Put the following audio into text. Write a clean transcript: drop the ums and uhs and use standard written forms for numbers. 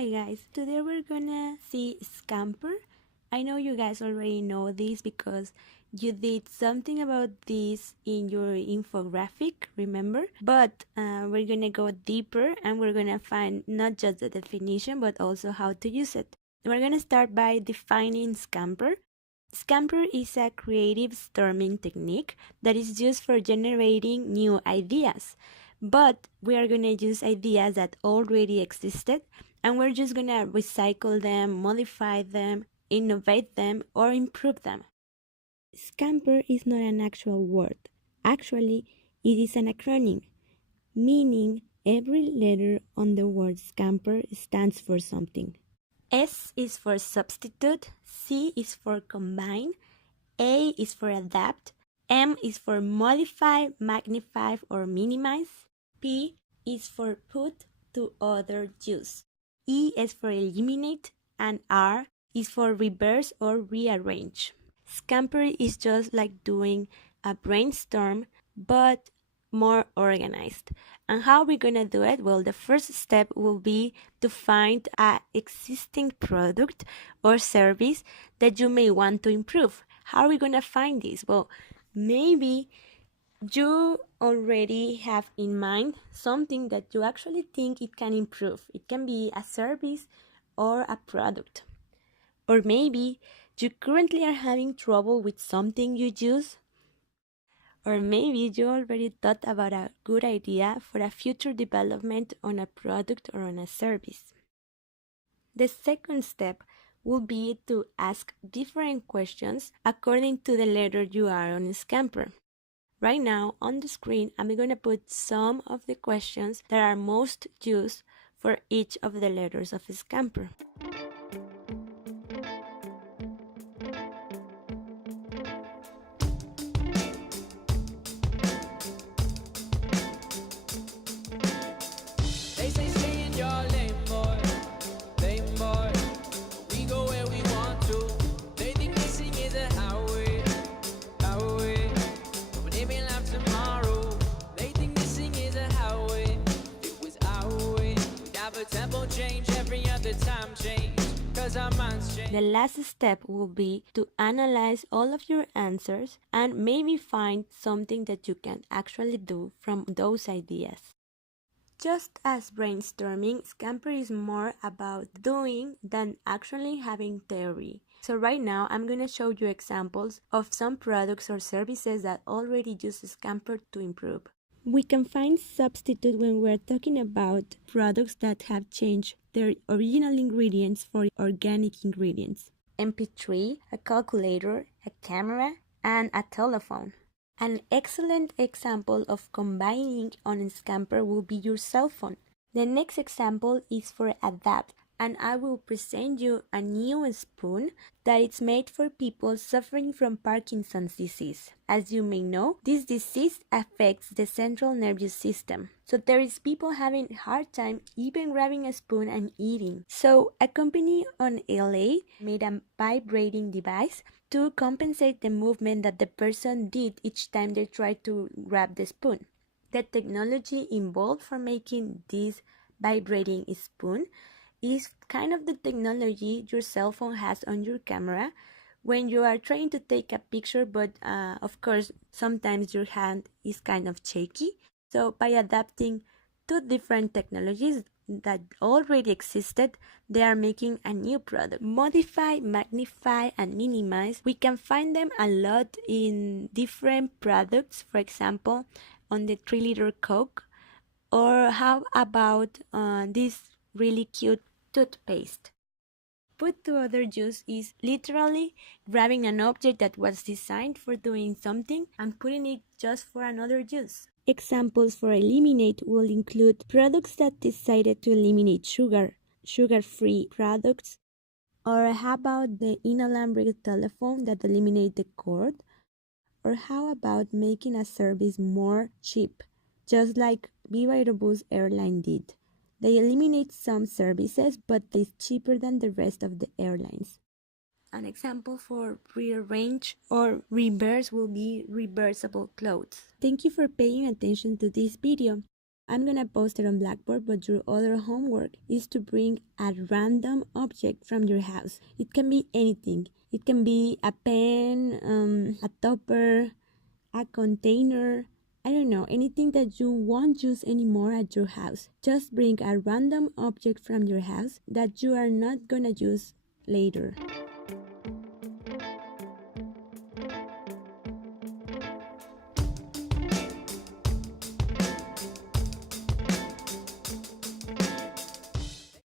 Hi guys, today we're gonna see Scamper. I know you guys already know this because you did something about this in your infographic, remember? But we're gonna go deeper and we're gonna find not just the definition but also how to use it. We're gonna start by defining Scamper. Scamper is a creative storming technique that is used for generating new ideas. But we are going to use ideas that already existed and we're just going to recycle them, modify them, innovate them, or improve them. Scamper is not an actual word. Actually, it is an acronym, meaning every letter on the word scamper stands for something. S is for substitute, C is for combine, A is for adapt, M is for modify, magnify, or minimize, P is for put to other use, E is for eliminate, and R is for reverse or rearrange. Scamper is just like doing a brainstorm, but more organized. And how are we gonna do it? Well, the first step will be to find an existing product or service that you may want to improve. How are we gonna find this? Well, maybe you already have in mind something that you actually think it can improve. It can be a service or a product. Or maybe you currently are having trouble with something you use. Or maybe you already thought about a good idea for a future development on a product or on a service. The second step will be to ask different questions according to the letter you are on Scamper. Right now on the screen, I'm going to put some of the questions that are most used for each of the letters of Scamper. They say stay in your lane, boy. Lane, boy. We go where we want to. They think missing is a highway. Highway. But they may laugh tomorrow. They think missing is a highway. It was our way. We have a tempo change every other time change. Cause our minds change. The last step will be to analyze all of your answers and maybe find something that you can actually do from those ideas. Just as brainstorming, Scamper is more about doing than actually having theory. So right now, I'm going to show you examples of some products or services that already use Scamper to improve. We can find substitute when we're talking about products that have changed their original ingredients for organic ingredients. MP3, a calculator, a camera, and a telephone. An excellent example of combining on Scamper will be your cell phone. The next example is for adapt, and I will present you a new spoon that is made for people suffering from Parkinson's disease. As you may know, this disease affects the central nervous system. So there is people having a hard time even grabbing a spoon and eating. So a company on LA made a vibrating device to compensate the movement that the person did each time they tried to grab the spoon. The technology involved for making this vibrating spoon is kind of the technology your cell phone has on your camera when you are trying to take a picture, but of course sometimes your hand is kind of shaky. So by adapting two different technologies that already existed, they are making a new product. Modify, magnify, and minimize. We can find them a lot in different products, for example, on the 3-liter Coke. Or how about this really cute toothpaste? Put to other use is literally grabbing an object that was designed for doing something and putting it just for another use. Examples for eliminate will include products that decided to eliminate sugar-free products, or how about the inalambric telephone that eliminate the cord, or how about making a service more cheap, just like Viva Aerobus airline did. They eliminate some services, but it's cheaper than the rest of the airlines. An example for rearrange or reverse will be reversible clothes. Thank you for paying attention to this video. I'm gonna post it on Blackboard, but your other homework is to bring a random object from your house. It can be anything. It can be a pen, a topper, a container, I don't know, anything that you won't use anymore at your house. Just bring a random object from your house that you are not gonna use later.